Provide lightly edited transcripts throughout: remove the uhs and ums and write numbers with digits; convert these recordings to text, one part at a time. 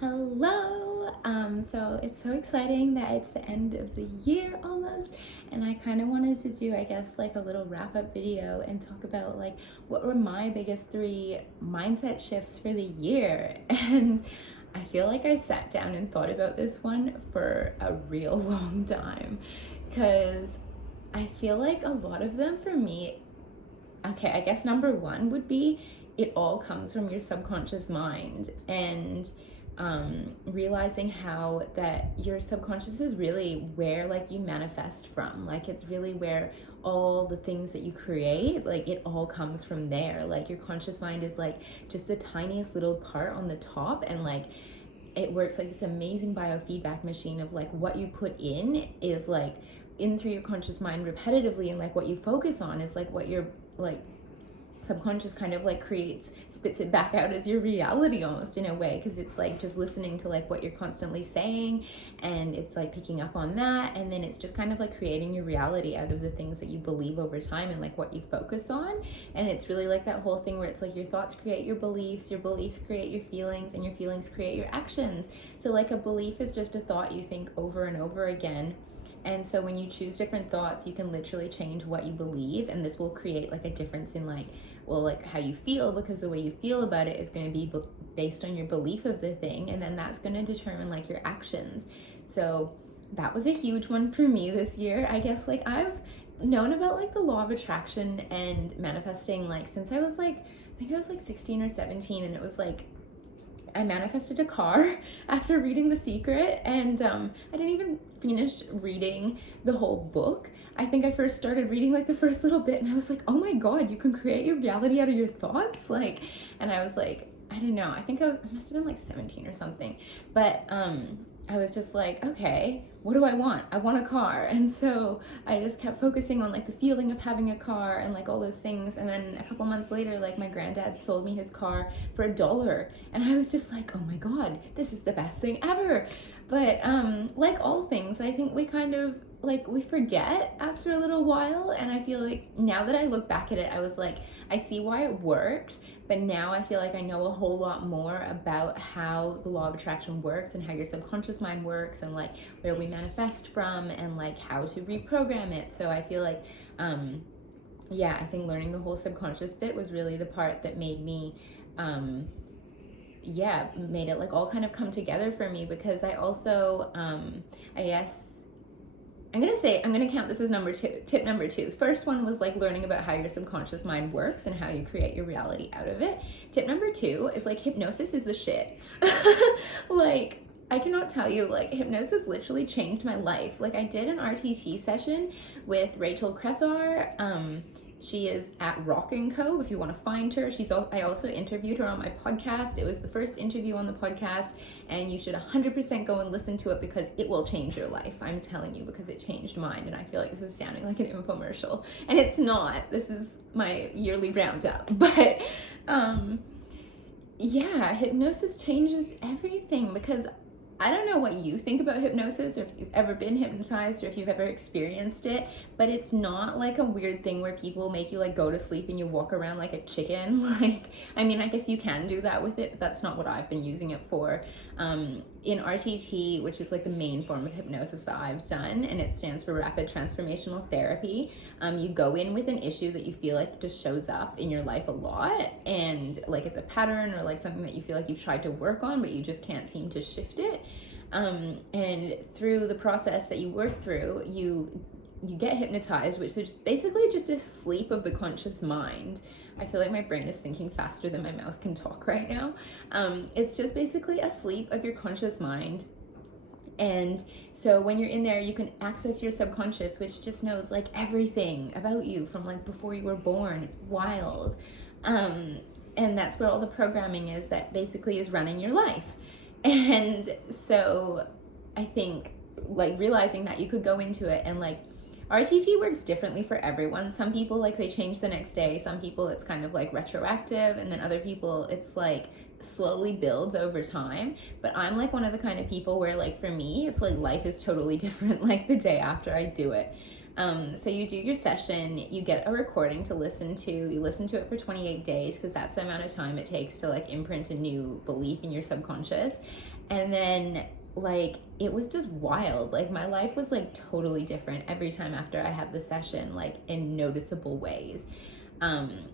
Hello! So it's so exciting that it's the end of the year almost, and I kind of wanted to do, I guess, like a little wrap up video and talk about like what were my biggest three mindset shifts for the year. And I feel like I sat down and thought about this one for a real long time because I feel like a lot of them for me, okay, I guess number one would be it all comes from your subconscious mind, and realizing how that your subconscious is really where like you manifest from. Like it's really where all the things that you create, like it all comes from there. Like your conscious mind is like just the tiniest little part on the top, and like it works like this amazing biofeedback machine of like what you put in is like in through your conscious mind repetitively, and like what you focus on is like what you're like subconscious kind of like spits it back out as your reality almost in a way, because it's like just listening to like what you're constantly saying, and it's like picking up on that, and then it's just kind of like creating your reality out of the things that you believe over time and like what you focus on. And it's really like that whole thing where it's like your thoughts create your beliefs create your feelings, and your feelings create your actions. So like a belief is just a thought you think over and over again. And so when you choose different thoughts, you can literally change what you believe, and this will create like a difference in like, well, like how you feel, because the way you feel about it is going to be based on your belief of the thing, and then that's going to determine like your actions. So that was a huge one for me this year. I guess like I've known about like the law of attraction and manifesting like since I was like, I think I was like 16 or 17, and it was like I manifested a car after reading The Secret, and I didn't even finish reading the whole book. I think I first started reading like the first little bit, and I was like, oh my god, you can create your reality out of your thoughts, like. And I was like, I don't know, I think I must have been like 17 or something, but I was just like, okay, what do I want? I want a car. And so I just kept focusing on like the feeling of having a car and like all those things. And then a couple months later, like my granddad sold me his car for $1. And I was just like, oh my God, this is the best thing ever. But like all things, I think we kind of like we forget after a little while. And I feel like now that I look back at it, I was like, I see why it worked, but now I feel like I know a whole lot more about how the law of attraction works and how your subconscious mind works, and like where we manifest from, and like how to reprogram it. So I feel like yeah, I think learning the whole subconscious bit was really the part that made me yeah, made it like all kind of come together for me, because I also I guess I'm gonna count this as number two. Tip number two. First one was like learning about how your subconscious mind works and how you create your reality out of it. Tip number two is like hypnosis is the shit. Like I cannot tell you, like hypnosis literally changed my life. Like I did an RTT session with Rachel Crethar. She is at Rock & Co. if you want to find her. I also interviewed her on my podcast. It was the first interview on the podcast, and you should 100% go and listen to it, because it will change your life. I'm telling you, because it changed mine. And I feel like this is sounding like an infomercial, and it's not. This is my yearly roundup. But yeah, hypnosis changes everything, because I don't know what you think about hypnosis, or if you've ever been hypnotized, or if you've ever experienced it, but it's not like a weird thing where people make you like go to sleep and you walk around like a chicken. Like, I mean, I guess you can do that with it, but that's not what I've been using it for. In RTT, which is like the main form of hypnosis that I've done, and it stands for Rapid Transformational Therapy, you go in with an issue that you feel like just shows up in your life a lot, and like it's a pattern or like something that you feel like you've tried to work on, but you just can't seem to shift it. And through the process that you work through, you get hypnotized, which is basically just a sleep of the conscious mind. I feel like my brain is thinking faster than my mouth can talk right now. It's just basically a sleep of your conscious mind. And so when you're in there, you can access your subconscious, which just knows like everything about you from like before you were born. It's wild. And that's where all the programming is that basically is running your life. And so I think like realizing that you could go into it, and like RTT works differently for everyone. Some people like they change the next day. Some people it's kind of like retroactive, and then other people it's like slowly builds over time. But I'm like one of the kind of people where like for me it's like life is totally different like the day after I do it. So you do your session, you get a recording to listen to, you listen to it for 28 days because that's the amount of time it takes to like imprint a new belief in your subconscious. And then like it was just wild. Like my life was like totally different every time after I had the session, like in noticeable ways.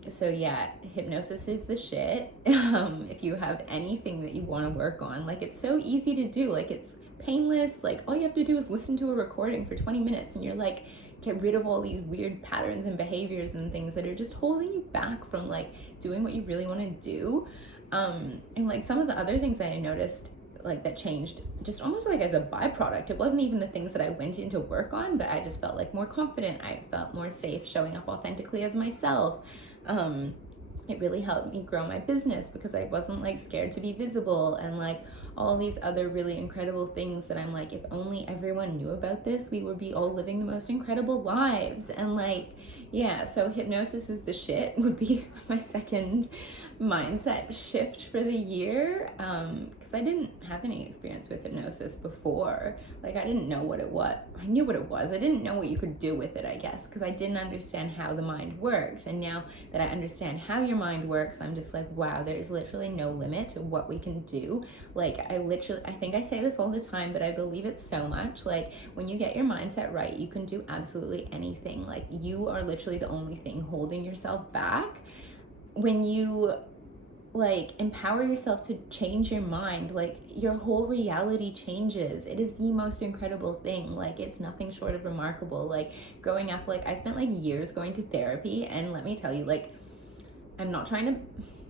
So yeah, hypnosis is the shit. If you have anything that you want to work on, like it's so easy to do, like it's painless, like all you have to do is listen to a recording for 20 minutes and you're like, get rid of all these weird patterns and behaviors and things that are just holding you back from like doing what you really want to do. And like some of the other things that I noticed like that changed just almost like as a byproduct. It wasn't even the things that I went in to work on, but I just felt like more confident. I felt more safe showing up authentically as myself. It really helped me grow my business because I wasn't like scared to be visible, and like all these other really incredible things that I'm like, if only everyone knew about this, we would be all living the most incredible lives. And like, yeah, so hypnosis is the shit would be my second mindset shift for the year. Because I didn't have any experience with hypnosis before. Like I didn't know what it was. I knew what it was. I didn't know what you could do with it, I guess, because I didn't understand how the mind worked. And now that I understand how your mind works, I'm just like, wow, there's literally no limit to what we can do. Like I think I say this all the time, but I believe it so much. Like when you get your mindset right, you can do absolutely anything. Like you are literally the only thing holding yourself back. When you like empower yourself to change your mind, like your whole reality changes. It is the most incredible thing. Like it's nothing short of remarkable. Like growing up, like I spent like years going to therapy, and let me tell you, like I'm not trying to,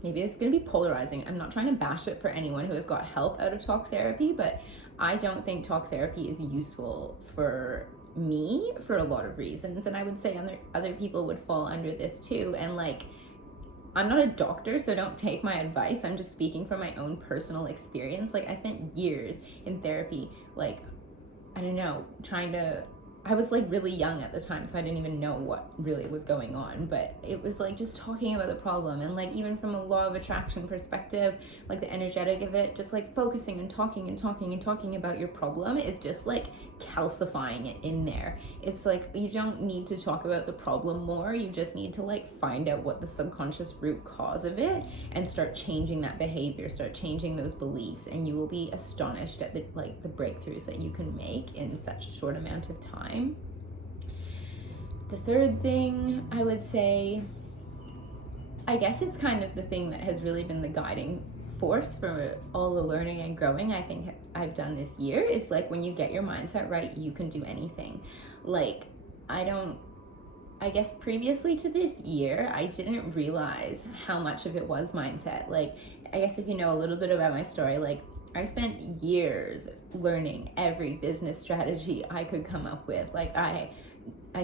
maybe it's going to be polarizing, I'm not trying to bash it for anyone who has got help out of talk therapy, but I don't think talk therapy is useful for me for a lot of reasons, and I would say other people would fall under this too. And like I'm not a doctor, so don't take my advice. I'm just speaking from my own personal experience. Like I spent years in therapy, like, I don't know, I was like really young at the time, so I didn't even know what really was going on, but it was like just talking about the problem, and like even from a law of attraction perspective, like the energetic of it, just like focusing and talking and talking and talking about your problem is just like calcifying it in there. It's like you don't need to talk about the problem more, you just need to like find out what the subconscious root cause of it and start changing that behavior, start changing those beliefs, and you will be astonished at the breakthroughs that you can make in such a short amount of time. The third thing I would say, I guess it's kind of the thing that has really been the guiding force for all the learning and growing I think I've done this year, is like when you get your mindset right, you can do anything. Like I guess previously to this year, I didn't realize how much of it was mindset. Like, I guess if you know a little bit about my story, like I spent years learning every business strategy I could come up with. Like I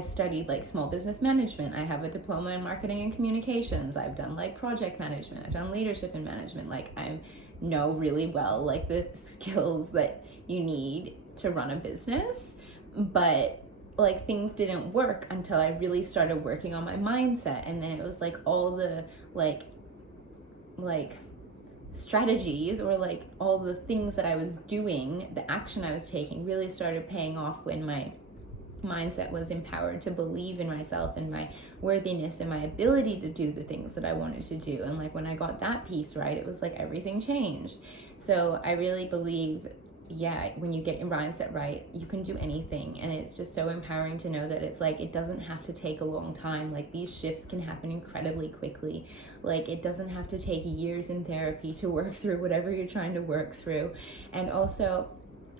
studied like small business management. I have a diploma in marketing and communications. I've done like project management. I've done leadership and management. Like I know really well like the skills that you need to run a business. But like things didn't work until I really started working on my mindset. And then it was like all the like strategies or like all the things that I was doing, the action I was taking really started paying off when my mindset was empowered to believe in myself and my worthiness and my ability to do the things that I wanted to do. And like when I got that piece right, it was like everything changed. So I really believe, yeah, when you get your mindset right, you can do anything. And it's just so empowering to know that it's like it doesn't have to take a long time. Like these shifts can happen incredibly quickly. Like it doesn't have to take years in therapy to work through whatever you're trying to work through. And also,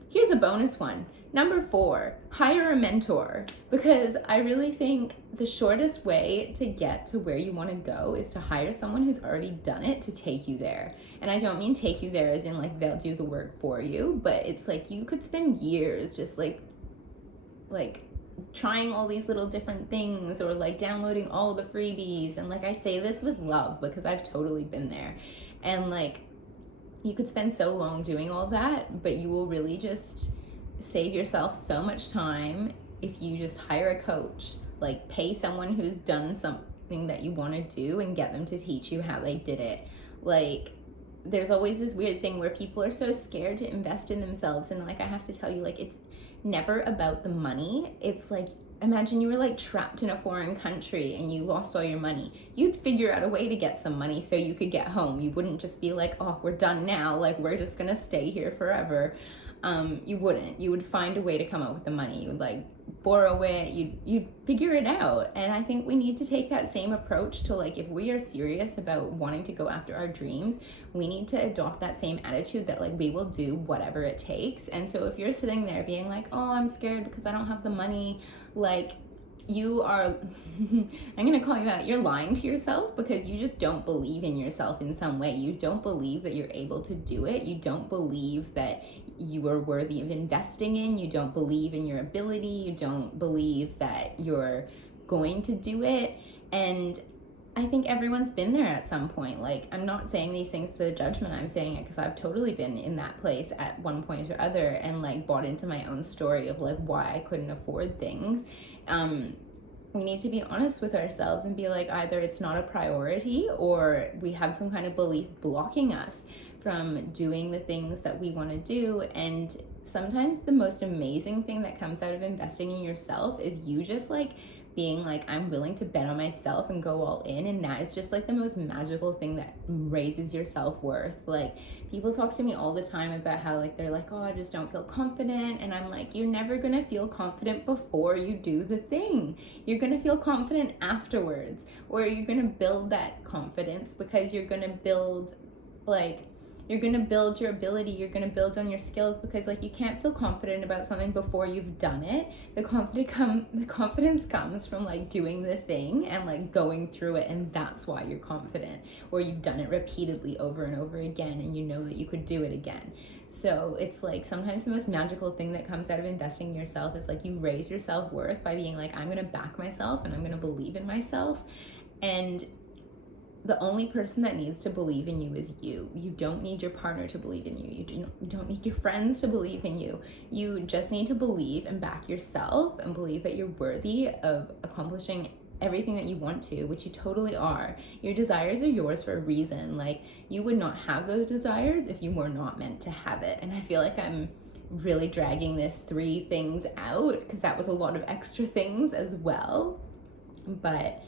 here's a bonus one. Number 4, hire a mentor, because I really think the shortest way to get to where you want to go is to hire someone who's already done it to take you there. And I don't mean take you there as in like they'll do the work for you, but it's like you could spend years just like trying all these little different things or like downloading all the freebies. And like I say this with love because I've totally been there. And like you could spend so long doing all that, but you will really just save yourself so much time if you just hire a coach, like pay someone who's done something that you want to do and get them to teach you how they did it. Like there's always this weird thing where people are so scared to invest in themselves, and like I have to tell you, like it's never about the money. It's like imagine you were like trapped in a foreign country and you lost all your money. You'd figure out a way to get some money so you could get home. You wouldn't just be like, oh, we're done now, like we're just gonna stay here forever. You wouldn't. You would find a way to come up with the money. You would like borrow it. You'd figure it out. And I think we need to take that same approach to, like, if we are serious about wanting to go after our dreams, we need to adopt that same attitude that like we will do whatever it takes. And so if you're sitting there being like, oh, I'm scared because I don't have the money, like, you are I'm gonna call you out, you're lying to yourself, because you just don't believe in yourself in some way. You don't believe that you're able to do it. You don't believe that you are worthy of investing in. You don't believe in your ability. You don't believe that you're going to do it. And I think everyone's been there at some point. Like, I'm not saying these things to judgment. I'm saying it because I've totally been in that place at one point or other, and like bought into my own story of like why I couldn't afford things. We need to be honest with ourselves and be like, either it's not a priority or we have some kind of belief blocking us from doing the things that we want to do. And sometimes the most amazing thing that comes out of investing in yourself is you just like being like, I'm willing to bet on myself and go all in. And that is just like the most magical thing that raises your self-worth. Like, people talk to me all the time about how like they're like, oh, I just don't feel confident. And I'm like, you're never gonna feel confident before you do the thing. You're gonna feel confident afterwards, or you're gonna build that confidence because you're gonna build like, you're going to build your ability, you're going to build on your skills, because like you can't feel confident about something before you've done it. The confidence comes from like doing the thing and like going through it, and that's why you're confident, or you've done it repeatedly over and over again and you know that you could do it again. So it's like sometimes the most magical thing that comes out of investing in yourself is like you raise your self-worth by being like, I'm going to back myself and I'm going to believe in myself. And the only person that needs to believe in you is you. You don't need your partner to believe in you. You don't need your friends to believe in you. You just need to believe and back yourself and believe that you're worthy of accomplishing everything that you want to, which you totally are. Your desires are yours for a reason. Like, you would not have those desires if you were not meant to have it. And I feel like I'm really dragging this 3 things out because that was a lot of extra things as well. But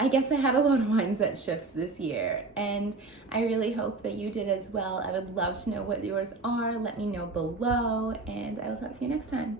I guess I had a lot of mindset shifts this year, and I really hope that you did as well. I would love to know what yours are. Let me know below, and I will talk to you next time.